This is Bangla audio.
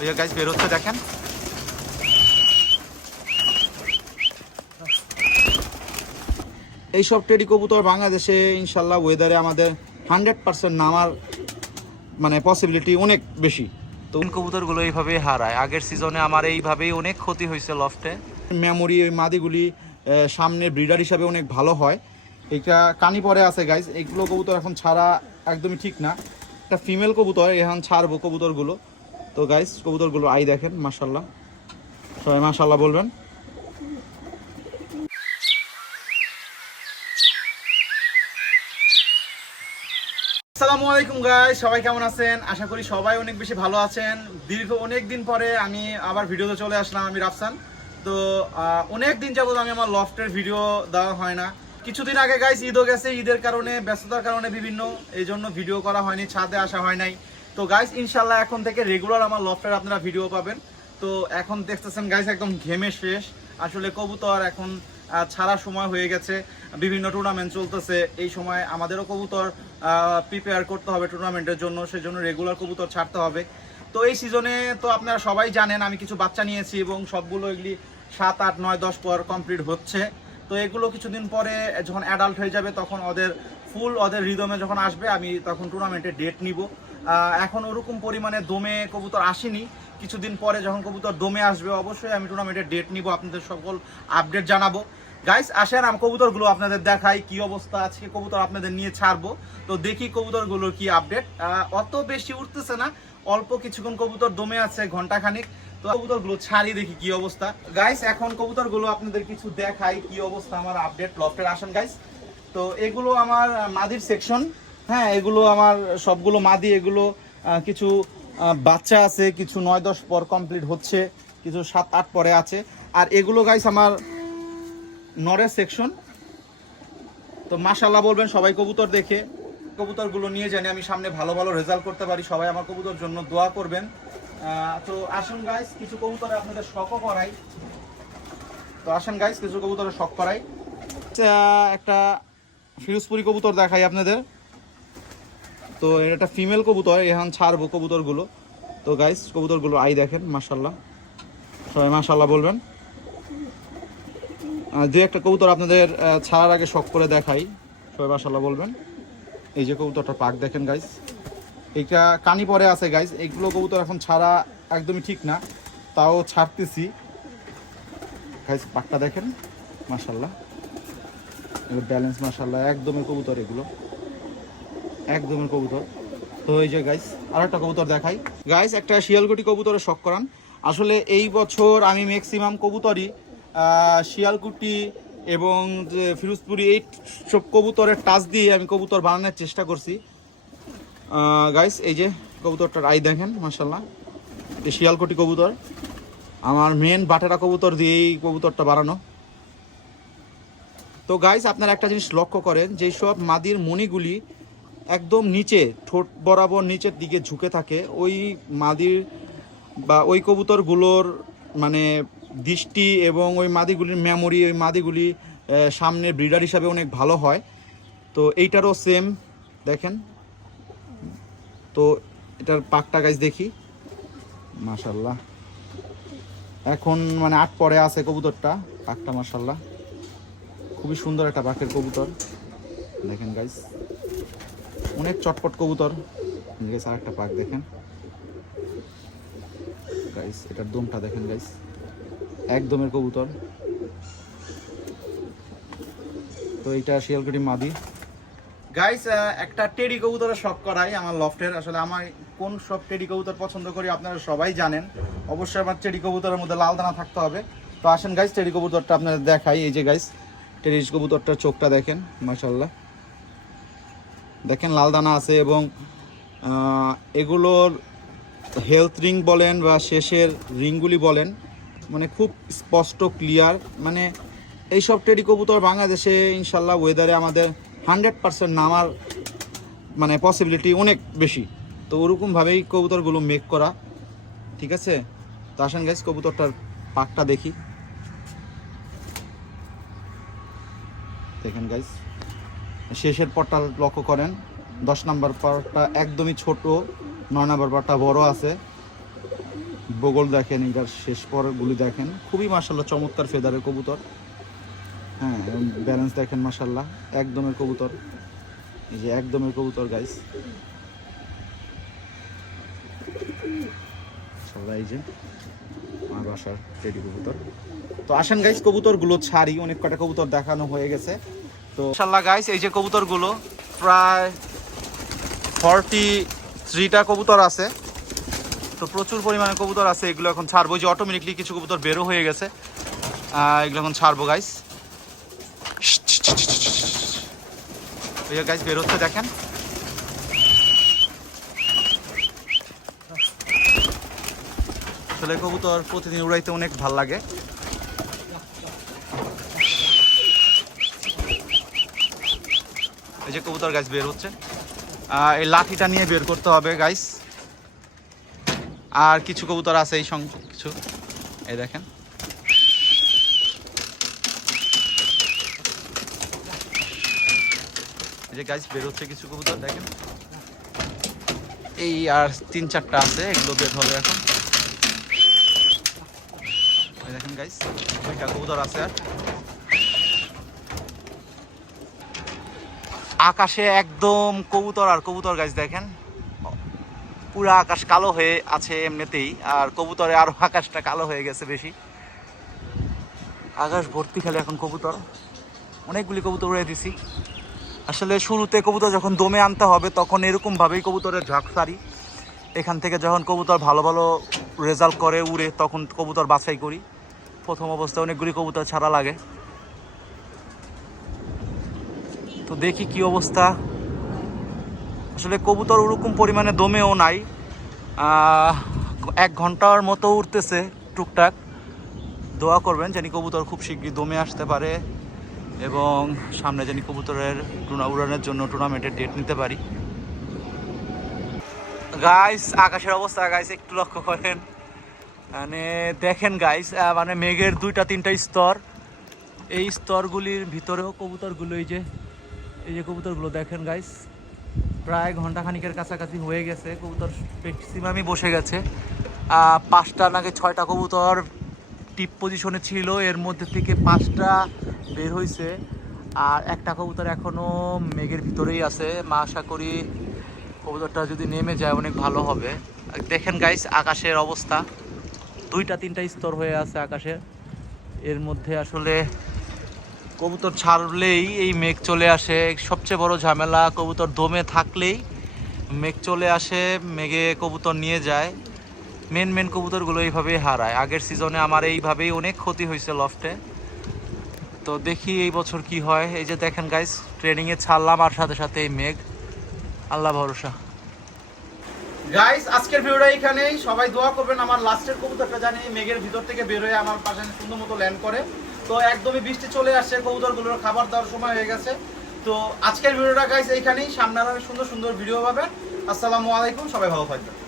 ওই গাছ বেরোচ্ছে দেখেন। এইসব টেডি কবুতর বাংলাদেশে ইনশাল্লাহ ওয়েদারে আমাদের হান্ড্রেড পার্সেন্ট নামার মানে পসিবিলিটি অনেক বেশি। তো কবুতরগুলো এইভাবেই হারায়? আগের সিজনে আমার এইভাবেই অনেক ক্ষতি হয়েছে লফটে। মেমোরি ওই মাদিগুলি সামনে ব্রিডার হিসাবে অনেক ভালো হয়। এটা কানি পরে আছে গাইজ এইগুলো কবুতর এখন ছাড়া একদমই ঠিক না। একটা ফিমেল কবুতর এখন ছাড়বো কবুতরগুলো। তো গাইজ কবুতরগুলো আই দেখেন মাশাল্লাহ সবাই মাশাল্লাহ বলবেন। আসসালামু আলাইকুম গাই সবাই কেমন আছেন? আশা করি সবাই অনেক বেশি ভালো আছেন। দীর্ঘ অনেক দিন পরে আমি আবার ভিডিওতে চলে আসলাম, আমি রাফসান। তো অনেক দিন যাবত আমি আমার লফটের ভিডিও দেওয়া হয় না। কিছুদিন আগে গাইস ঈদও গেছে, ঈদের কারণে, ব্যস্ততার কারণে বিভিন্ন, এই জন্য ভিডিও করা হয়নি, ছাদে আসা হয় নাই। তো গাইস ইনশাল্লাহ এখন থেকে রেগুলার আমার লফটের আপনারা ভিডিও পাবেন। তো এখন দেখতেছেন গাইস একদম ঘেমে শেষ। আসলে কবুতর এখন ছাড়া সময় হয়ে গেছে। বিভিন্ন টুর্নামেন্ট চলতেছে। এই সময় আমাদেরও কবুতর প্রিপেয়ার করতে হবে টুর্নামেন্টের জন্য। সেই জন্য রেগুলার কবুতর ছাড়তে হবে। তো এই সিজনে তো আপনারা সবাই জানেন, আমি কিছু বাচ্চা নিয়েছি এবং সবগুলো এগুলি সাত, আট, নয়, দশ পর কমপ্লিট হচ্ছে। তো এগুলো কিছুদিন পরে যখন অ্যাডাল্ট হয়ে যাবে, তখন ওদের ফুল ওদের রিদমে যখন আসবে, আমি তখন টুর্নামেন্টের ডেট নিব। এখন ওরকম পরিমাণে দমে কবুতর আসেনি। কিছুদিন পরে যখন কবুতর দমে আসবে, অবশ্যই আমি টুর্নামেন্টের ডেট নিব, আপনাদের সকল আপডেট জানাব। গাইস আসেন, আমি কবুতরগুলো আপনাদের দেখাই কি অবস্থা, আজকে কবুতর আপনাদের নিয়ে ছাড়বো। তো দেখি কবুতরগুলোর কি আপডেট অত বেশি উঠতেছে না, অল্প কিছুক্ষণ কবুতর দমে আছে ঘণ্টা খানিক তো কবুতরগুলো ছাড়ি, দেখি কি অবস্থা। গাইস এখন কবুতরগুলো আপনাদের কিছু দেখাই কি অবস্থা, আমার আপডেট লফটের আসেন গাইস তো এগুলো আমার মাদির সেকশন হ্যাঁ এগুলো আমার সবগুলো মাদি, এগুলো কিছু বাচ্চা আছে, কিছু নয় দশ পর কমপ্লিট হচ্ছে, কিছু সাত আট পরে আছে। আর এগুলো গাইস আমার নরের সেকশন তো মাশাল্লাহ বলবেন সবাই কবুতর দেখে। কবুতরগুলো নিয়ে জানি আমি সামনে ভালো ভালো রেজাল্ট করতে পারি, সবাই আমার কবুতর জন্য দোয়া করবেন। তো আসুন গাইস কিছু কবুতরে আপনাদের শখও করাই। তো আসেন গাইস কিছু কবুতরে শখ করাই। একটা ফিরোজপুরি কবুতর দেখাই আপনাদের। তো এটা ফিমেল কবুতর এখন ছাড়বো কবুতরগুলো। তো গাইস কবুতরগুলো আই দেখেন মাশাল্লাহ সবাই মাশাল্লাহ বলবেন। দু একটা কবুতর আপনাদের ছাড়ার আগে শখ করে দেখাই। সবাই মাশাল্লাহ বলবেন। এই যে কবুতরটা পাক দেখেন গাইস এইটা কানি পরে আছে গাইস এইগুলো কবুতর এখন ছাড়া একদমই ঠিক না। তাও ছাড়তেছি। গাইস পাকটা দেখেন। মাশাল্লাহ ব্যালেন্স মাশাল্লাহ একদমই কবুতর এগুলো। একদমই কবুতর। তো এই যে গাইস আর একটা কবুতর দেখাই। গাইস একটা শিয়ালকুটি কবুতরের শখ করান। আসলে এই বছর আমি ম্যাক্সিমাম কবুতরই শিয়ালকুটি এবং ফিরোজপুরি এই সব কবুতরের টাচ দিয়ে আমি কবুতর বানানোর চেষ্টা করছি। গাইস এই যে কবুতরটার আই দেখেন মাসাল্লাহ এই শিয়ালকুটি কবুতর। আমার মেন বাটেরা কবুতর দিয়ে এই কবুতরটা বানানো। তো গাইস আপনারা একটা জিনিস লক্ষ্য করেন যেই সব মাদির মণিগুলি একদম নিচে, ঠোঁট বরাবর নিচের দিকে ঝুঁকে থাকে, ওই মাদির বা ওই কবুতরগুলোর মানে দৃষ্টি এবং ওই মাদিগুলির মেমোরি ওই মাদিগুলি সামনে ব্রিডার হিসাবে অনেক ভালো হয়। তো এইটারও সেম দেখেন। তো এটার পাকটা গাছ দেখি। মাশাল্লাহ এখন মানে আট পরে আছে কবুতরটা, পাকটা মাশাল্লাহ খুবই সুন্দর একটা পাকের কবুতর। দেখেন গাইস অনেক চটপট কবুতর। গাইস আর একটা পাক দেখেন। গাইস এটার দমটা দেখেন গাইস একদমের কবুতর। তো এইটা শিয়ালকুটি মাদি। গাইস একটা টেডি কবুতরের শখ করাই আমার লফটের আসলে আমার কোন সব টেডি কবুতর পছন্দ করি আপনারা সবাই জানেন। অবশ্যই আমার টেডি কবুতরের মধ্যে লাল দানা থাকতে হবে। তো আসেন গাইস টেডি কবুতরটা আপনাদের দেখাই। এই যে গাইস টেডি কবুতরটার চোখটা দেখেন মাশাল্লাহ দেখেন লাল দানা আছে এবং এগুলোর হেলথ রিং বলেন বা শেষের রিংগুলি বলেন মানে খুব স্পষ্ট ক্লিয়ার মানে এইসব টেডি কবুতর বাংলাদেশে ইনশাল্লাহ ওয়েদারে আমাদের হান্ড্রেড পার্সেন্ট নামার মানে পসিবিলিটি অনেক বেশি। তো ওরকমভাবেই কবুতরগুলো মেক করা, ঠিক আছে? তো আসেন গাইজ কবুতরটার পাকটা দেখি। দেখেন গাইজ শেষের পরটা লক্ষ্য করেন। দশ নম্বর পরটা একদমই ছোট, নয় নম্বর পরটা বড় আছে। বগল দেখেন, এটার শেষ পরগুলি দেখেন। খুবই মাসাল্লাহ চমৎকার ফেদারের কবুতর। হ্যাঁ ব্যালেন্স দেখেন মাসাল্লাহ একদমের কবুতর। এই যে একদমের কবুতর গাইস সবাই যে আমার বাসার টেডি কবুতর। তো আসেন গাইস কবুতরগুলো ছাড়ি। অনেক কটা কবুতর দেখানো হয়ে গেছে। তো মাশাল্লাহ গাইস এই যে কবুতরগুলো, প্রায় ফর্টি থ্রিটা কবুতর আছে। তো প্রচুর পরিমাণে কবুতর আছে, এগুলো এখন ছাড়বো। যে অটোমেটিকলি কিছু কবুতর বেরো হয়ে গেছে। এগুলো এখন ছাড়বো গাইস এই গাইস বের হচ্ছে দেখেন। আসলে কবুতর প্রতিদিন উড়াইতে অনেক ভালো লাগে। এই যে কবুতর গাছ বের হচ্ছে। এই লাঠিটা নিয়ে বের করতে হবে গাইস আর কিছু কবুতর আছে এই সঙ্গে, কিছু। এই দেখেন। এই যে গাইস বের হচ্ছে কিছু কবুতর, দেখেন। এই আর তিন চারটা আছে, এগুলো বের হবে এখন। দেখেন গাইস কবুতর আছে আর? আকাশে একদম কবুতর আর কবুতর গাছ দেখেন। পুরো আকাশ কালো হয়ে আছে এমনিতেই, আর কবুতরে আরও আকাশটা কালো হয়ে গেছে বেশি। আকাশ ভর্তি খেলে এখন কবুতর। অনেকগুলি কবুতর উড়ে দিছি। আসলে শুরুতে কবুতর যখন দমে আনতে হবে, তখন এরকম ভাবেই কবুতরের ঝাঁক সারি। এখান থেকে যখন কবুতর ভালো ভালো রেজাল্ট করে উড়ে, তখন কবুতর বাছাই করি। প্রথম অবস্থায় অনেকগুলি কবুতর ছাড়া লাগে। তো দেখি কি অবস্থা। আসলে কবুতর ওরকম পরিমাণে দমেও নাই। এক ঘণ্টার মতো উঠতেছে টুকটাক। দোয়া করবেন জানি কবুতর খুব শীঘ্রই দমে আসতে পারে এবং সামনে জানি কবুতরের টুনা উড়ানোর জন্য টুর্নামেন্টের ডেট নিতে পারি। গাইস আকাশের অবস্থা গাইস একটু লক্ষ্য করেন। মানে দেখেন গাইস মানে মেঘের দুইটা তিনটা স্তর। এই স্তরগুলির ভিতরেও কবুতরগুলো এই যে এই যে কবুতরগুলো দেখেন গাইস প্রায় ঘণ্টা খানিকের কাছাকাছি হয়ে গেছে। কবুতর ম্যাক্সিমামই বসে গেছে। পাঁচটা নাকি ছয়টা কবুতর টিপ পজিশনে ছিল। এর মধ্যে থেকে পাঁচটা বের হয়েছে আর একটা কবুতর এখনও মেঘের ভিতরেই আছে। মা আশা করি কবুতরটা যদি নেমে যায়, অনেক ভালো হবে। দেখেন গাইস আকাশের অবস্থা। দুইটা, তিনটা স্তর হয়ে আছে আকাশে। এর মধ্যে আসলে কবুতর ছাড়লেই এই মেঘ চলে আসে। সবচেয়ে বড় ঝামেলা কবুতর দমে থাকলেই মেঘ চলে আসে, মেঘে কবুতর নিয়ে যায়। মেন মেন কবুতরগুলো এইভাবেই হারায়। আগের সিজনে আমার এইভাবেই অনেক ক্ষতি হয়েছে লফটে তো দেখি এই বছর কি হয়। এই যে দেখেন গাইস ট্রেনিংয়ে ছাড়লাম আর সাথে সাথে এই মেঘ। আল্লাহ ভরসা। গাইস আজকের ভিডিওটা এখানেই। সবাই দোয়া করবেন আমার লাস্টের কবুতরটা জানি মেঘের ভিতর থেকে বের হয়ে আমার পাশে সুন্দর মতো ল্যান্ড করে। তো একদমই বৃষ্টি চলে আসছে, কবুতরগুলোর খাবার দেওয়ার সময় হয়ে গেছে। তো আজকের ভিডিওটা গাইস এইখানেই। সামনে আরও সুন্দর সুন্দর ভিডিও পাবেন। আসসালামু আলাইকুম, সবাই ভালো থাকবেন।